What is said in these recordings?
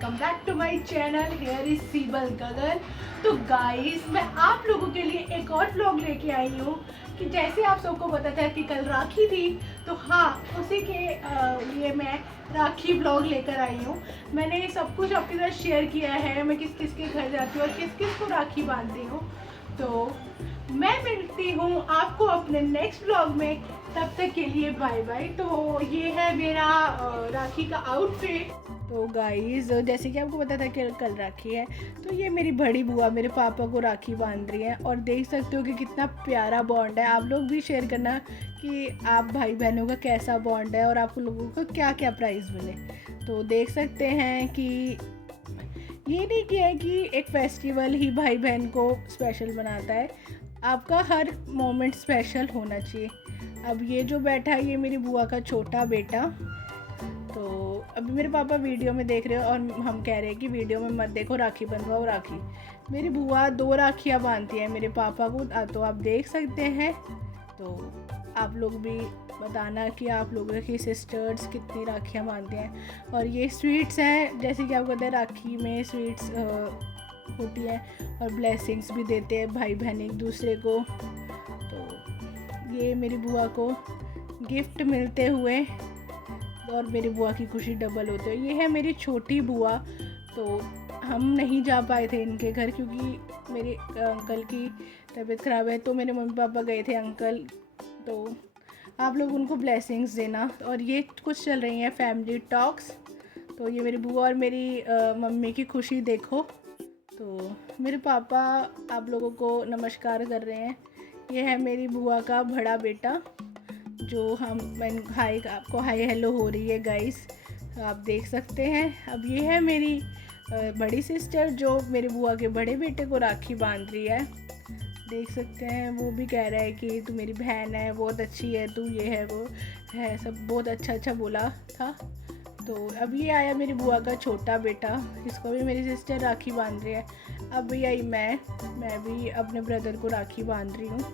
Welcome back to my channel. Here is Sibal Gagan. तो guys, मैं आप लोगों के लिए एक और व्लॉग लेके आई हूँ कि जैसे आप सबको पता था कि कल राखी थी, तो हाँ, उसी के लिए मैं राखी व्लॉग लेकर आई हूँ। मैंने सब कुछ आपके साथ शेयर किया है, मैं किस किस के घर जाती हूँ और किस किस को राखी बांधती हूँ। तो मैं मिलती हूँ आपको अपने नेक्स्ट व्लॉग में, तब तक के लिए बाय बाय। तो ये है मेरा राखी का आउटफिट। तो गाइस, जैसे कि आपको पता था कि कल राखी है, तो ये मेरी बड़ी बुआ मेरे पापा को राखी बांध रही है और देख सकते हो कि कितना प्यारा बॉन्ड है। आप लोग भी शेयर करना कि आप भाई बहनों का कैसा बॉन्ड है और आप लोगों को क्या क्या प्राइज़ मिले। तो देख सकते हैं कि ये नहीं किया है कि एक फेस्टिवल ही भाई बहन को स्पेशल बनाता है, आपका हर मोमेंट स्पेशल होना चाहिए। अब ये जो बैठा है, ये मेरी बुआ का छोटा बेटा। तो अभी मेरे पापा वीडियो में देख रहे हो और हम कह रहे हैं कि वीडियो में मत देखो, राखी बंधवाओ राखी। मेरी बुआ 2 राखियाँ बांधती हैं मेरे पापा को, तो आप देख सकते हैं। तो आप लोग भी बताना कि आप लोगों की सिस्टर्स कितनी राखियाँ बांधते हैं। और ये स्वीट्स हैं, जैसे कि आपको पता है राखी में स्वीट्स होती है और ब्लेसिंग्स भी देते हैं भाई बहन एक दूसरे को। तो ये मेरी बुआ को गिफ्ट मिलते हुए और मेरी बुआ की खुशी डबल होती है। ये है मेरी छोटी बुआ। तो हम नहीं जा पाए थे इनके घर क्योंकि मेरे अंकल की तबीयत ख़राब है, तो मेरे मम्मी पापा गए थे अंकल। तो आप लोग उनको ब्लेसिंग्स देना। और ये कुछ चल रही हैं फैमिली टॉक्स। तो ये मेरी बुआ और मेरी मम्मी की खुशी देखो। तो मेरे पापा आप लोगों को नमस्कार कर रहे हैं। ये है मेरी बुआ का बड़ा बेटा, जो आपको हाई हेलो हो रही है गाइस, आप देख सकते हैं। अब ये है मेरी बड़ी सिस्टर, जो मेरी बुआ के बड़े बेटे को राखी बांध रही है। देख सकते हैं, वो भी कह रहा है कि तू मेरी बहन है, बहुत अच्छी है तू, ये है वो है, सब बहुत अच्छा अच्छा बोला था। तो अब ये आया मेरी बुआ का छोटा बेटा, इसको भी मेरी सिस्टर राखी बांध रही है। अब यही मैं भी अपने ब्रदर को राखी बांध रही हूँ। तो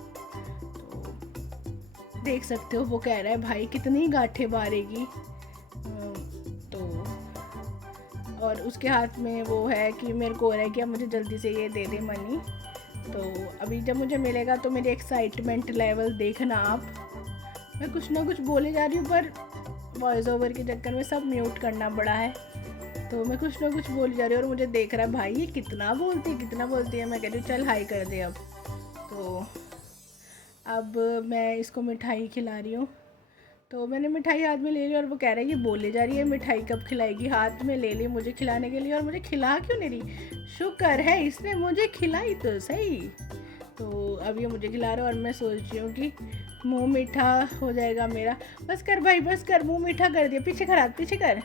देख सकते हो, वो कह रहा है भाई कितनी गांठें मारेगी। तो और उसके हाथ में वो है कि मेरे को हो रहा है कि अब मुझे जल्दी से ये दे दे मनी। तो अभी जब मुझे मिलेगा तो मेरी एक्साइटमेंट लेवल देखना आप। मैं कुछ ना कुछ बोले जा रही हूँ, पर वॉइस ओवर के चक्कर में सब म्यूट करना पड़ा है। तो मैं कुछ ना कुछ बोली जा रही हूँ और मुझे देख रहा है भाई ये कितना बोलती है। मैं कह रही हूँ चल हाई कर दे अब। तो अब मैं इसको मिठाई खिला रही हूँ। तो मैंने मिठाई हाथ में ले ली और वो कह रहा है ये बोले जा रही है मिठाई कब खिलाएगी। हाथ में ले ली मुझे खिलाने के लिए और मुझे खिला क्यों नहीं रही। शुक्र है इसने मुझे खिलाई तो सही। तो अब ये मुझे खिला रहा है और मैं सोच रही हूँ कि मुँह मीठा हो जाएगा मेरा। बस कर भाई बस कर, मुँह मीठा कर दिया, पीछे कर।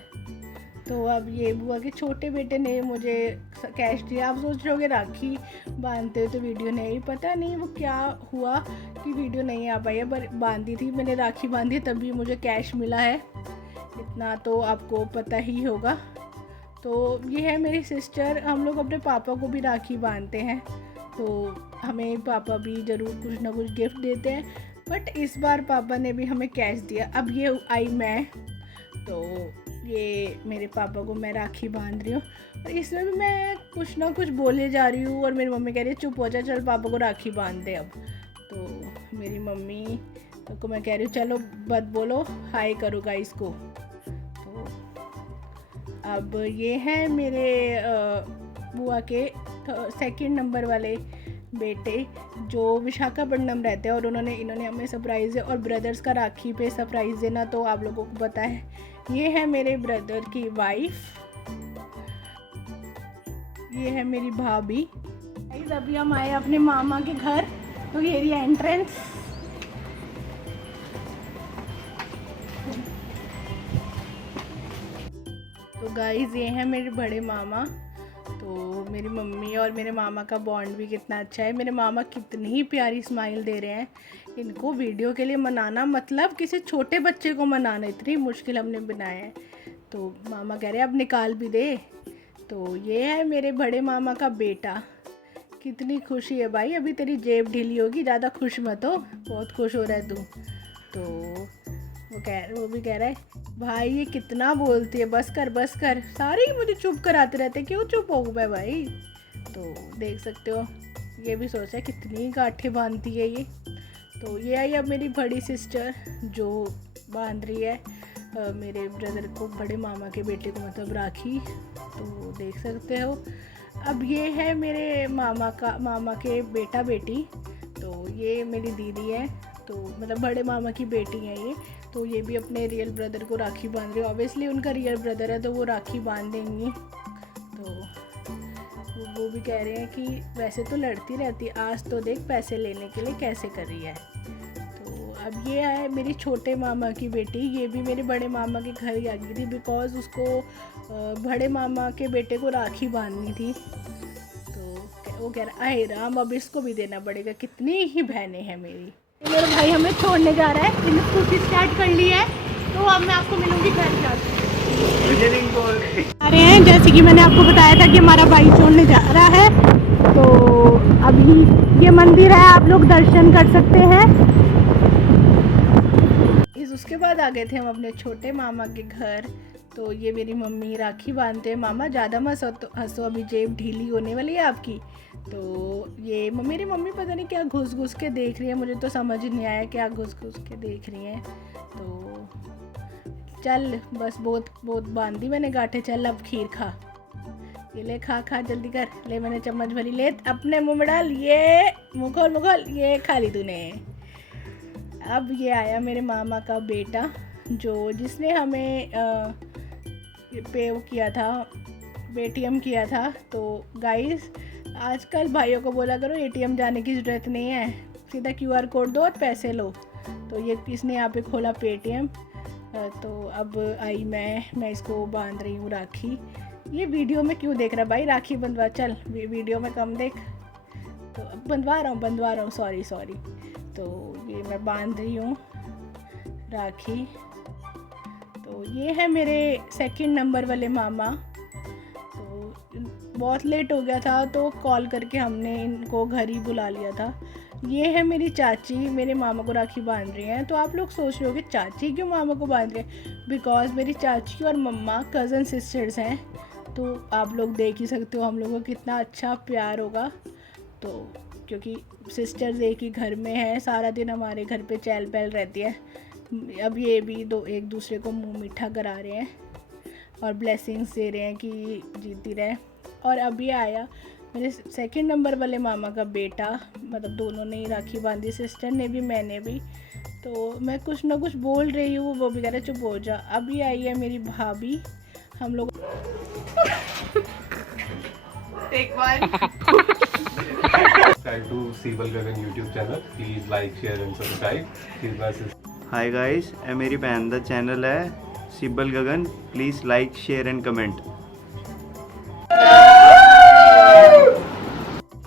तो अब ये बुआ के छोटे बेटे ने मुझे कैश दिया। आप सोच रहे होगे राखी बांधते हो तो वीडियो नहीं, पता नहीं वो क्या हुआ कि वीडियो नहीं आ पाई है, पर बांधी थी मैंने, राखी बांधी तभी मुझे कैश मिला है, इतना तो आपको पता ही होगा। तो ये है मेरी सिस्टर, हम लोग अपने पापा को भी राखी बांधते हैं, तो हमें पापा भी ज़रूर कुछ ना कुछ गिफ्ट देते हैं, बट इस बार पापा ने भी हमें कैश दिया। अब ये आई मैं, तो ये मेरे पापा को मैं राखी बांध रही हूँ और इसमें भी मैं कुछ ना कुछ बोले जा रही हूँ और मेरी मम्मी कह रही है चुप हो जा, चल पापा को राखी बांध दे अब। तो मेरी मम्मी को मैं कह रही हूँ चलो मत बोलो, हाय करो गाइस को। तो अब ये है मेरे बुआ के 2nd नंबर वाले बेटे, जो विशाखापट्टनम रहते हैं और इन्होंने हमें सरप्राइज़ है और ब्रदर्स का राखी पे सरप्राइज़ देना तो आप लोगों को पता है। ये है मेरे ब्रदर की वाइफ, ये है मेरी भाभी। अभी हम आए अपने मामा के घर, तो ये रही एंट्रेंस। तो गाइस, ये है मेरे बड़े मामा। तो मेरी मम्मी और मेरे मामा का बॉन्ड भी कितना अच्छा है। मेरे मामा कितनी प्यारी स्माइल दे रहे हैं। इनको वीडियो के लिए मनाना मतलब किसी छोटे बच्चे को मनाना, इतनी मुश्किल हमने बनाया है। तो मामा कह रहे हैं अब निकाल भी दे। तो ये है मेरे बड़े मामा का बेटा, कितनी खुशी है भाई। अभी तेरी जेब ढीली होगी, ज़्यादा खुश मत हो, बहुत खुश हो रहा है तू। तो वो भी कह रहा है भाई ये कितना बोलती है, बस कर। सारे ही मुझे चुप कराते रहते, क्यों चुप हो मैं भाई। तो देख सकते हो ये भी सोचा है कितनी गांठें बांधती है ये। तो ये आई अब मेरी बड़ी सिस्टर जो बांध रही है मेरे ब्रदर को, बड़े मामा के बेटे को मतलब राखी। तो देख सकते हो अब ये है मेरे मामा के बेटा बेटी। तो ये मेरी दीदी है, तो मतलब बड़े मामा की बेटी है ये। तो ये भी अपने रियल ब्रदर को राखी बांध रही है। ऑब्वियसली उनका रियल ब्रदर है तो वो राखी बांध देंगी। तो वो भी कह रहे हैं कि वैसे तो लड़ती रहती, आज तो देख पैसे लेने के लिए कैसे कर रही है। तो अब ये है मेरी छोटे मामा की बेटी, ये भी मेरे बड़े मामा के घर ही आ गई थी बिकॉज़ उसको बड़े मामा के बेटे को राखी बांधनी थी। तो वो कह रहा है राम अब इसको भी देना पड़ेगा, कितनी ही बहनें हैं मेरी। मेरा भाई हमें छोड़ने जा रहा है, इन्हें स्कूटी स्टार्ट कर ली है। तो अब मैं आपको मिलूंगी घर जाकर। आ रहे हैं जैसे कि मैंने आपको बताया था कि हमारा भाई छोड़ने जा रहा है। तो अभी ये मंदिर है, आप लोग दर्शन कर सकते हैं। उसके बाद आ गए थे हम अपने छोटे मामा के घर। तो ये मेरी मम्मी राखी बांधते हैं। मामा ज़्यादा मत हंसो, अभी जेब ढीली होने वाली है आपकी। तो ये मेरी मम्मी पता नहीं क्या घुस के देख रही है, मुझे तो समझ नहीं आया क्या घुस के देख रही हैं। तो चल बस बहुत बांधी मैंने गांठें, चल अब खीर खा, ये ले खा जल्दी कर, ले मैंने चम्मच भरी, ले अपने मुँह में डाल, ये मुँह खोल, ये खा ली तूने। अब ये आया मेरे मामा का बेटा जिसने हमें पे किया था, पेटीएम किया था। तो गाइस आजकल भाइयों को बोला करो एटीएम जाने की ज़रूरत नहीं है, सीधा QR कोड दो और पैसे लो। तो ये इसने यहाँ पे खोला पेटीएम। तो अब आई मैं इसको बांध रही हूँ राखी। ये वीडियो में क्यों देख रहा भाई, राखी बंधवा, चल वीडियो में कम देख। तो अब बंधवा रहा हूँ सॉरी। तो ये मैं बांध रही हूँ राखी। तो ये है मेरे सेकंड नंबर वाले मामा। तो बहुत लेट हो गया था तो कॉल करके हमने इनको घर ही बुला लिया था। ये है मेरी चाची, मेरे मामा को राखी बांध रही हैं। तो आप लोग सोच रहे हो कि चाची क्यों मामा को बांध रहे हैं, बिकॉज़ मेरी चाची और मम्मा कज़न सिस्टर्स हैं। तो आप लोग देख ही सकते हो हम लोगों को कितना अच्छा प्यार होगा। तो क्योंकि सिस्टर्स एक ही घर में हैं, सारा दिन हमारे घर पे चहल पहल रहती है। अब ये भी एक दूसरे को मुंह मीठा करा रहे हैं और ब्लेसिंग्स दे रहे हैं कि जीती रहे। और अभी आया मेरे सेकंड नंबर वाले मामा का बेटा, मतलब दोनों ने ही राखी बांधी, सिस्टर ने भी मैंने भी। तो मैं कुछ ना कुछ बोल रही हूँ, वो भी कह रहे चुप हो जा। अभी आई है मेरी भाभी, हम लोग Subscribe to Sibal Gagan YouTube channel. Please like, share and subscribe. Hi guys, ये मेरी बहन का चैनल है Sibal Gagan, please like share and comment.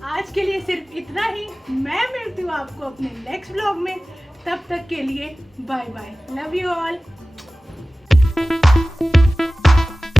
आज के लिए सिर्फ इतना ही। मैं मिलती हूँ आपको अपने नेक्स्ट व्लॉग में, तब तक के लिए bye bye, love you all.